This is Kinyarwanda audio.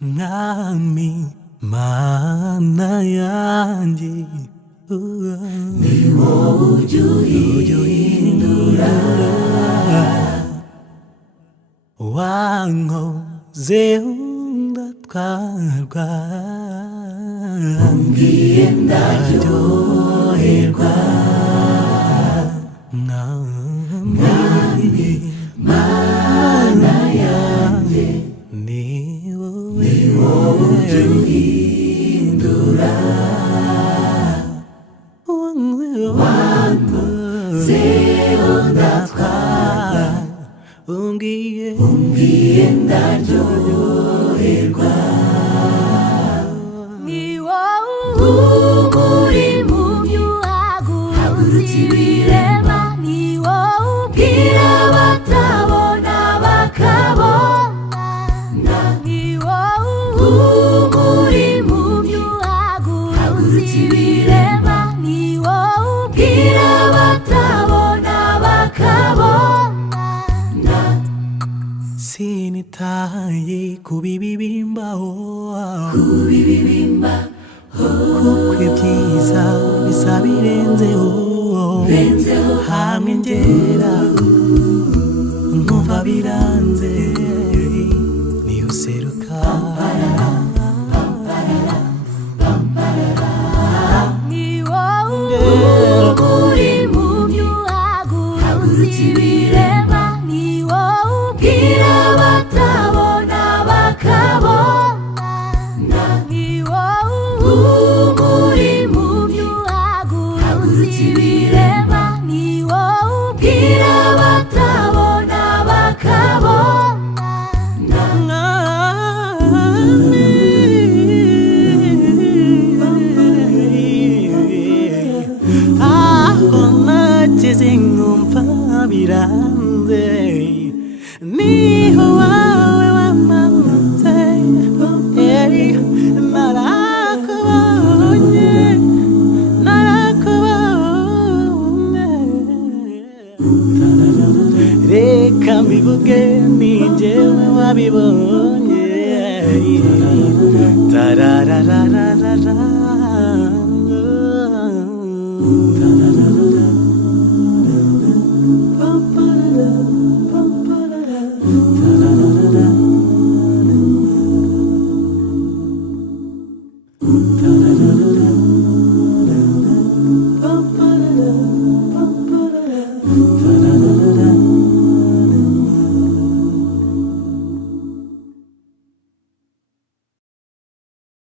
Nami mana yanjye ni wowe ujya uhindura wankoze ndatwarwa umbwiye ndaryoherwa Mwami mana yanjye ni ni wowe ujya uhindura wankoze ndatwarwa umbwiye ndaryoherwa ni wowe uri mu myuhagura uzibirema ni wowe ubwira abatabona bakabona ni wowe uri mu myuhagura uzibirema ni wowe ubwira abatabona bakabona sinitaye ku bibi bimbaho kuko ibyiza bisa birenzeho hamwe ngera nkumva biranze niyo useruka ni wowe uri mu myuhagura uzibirema ni wowe ubwira abatabona bakabona ni wowe uri mu myuhagura uzibirema ni wowe ubwira abatabona bakabona aho nageze nkumva biranze niho wawe wamanutse narakubonye reka mbivuge ni njyewe wabibonye tararararara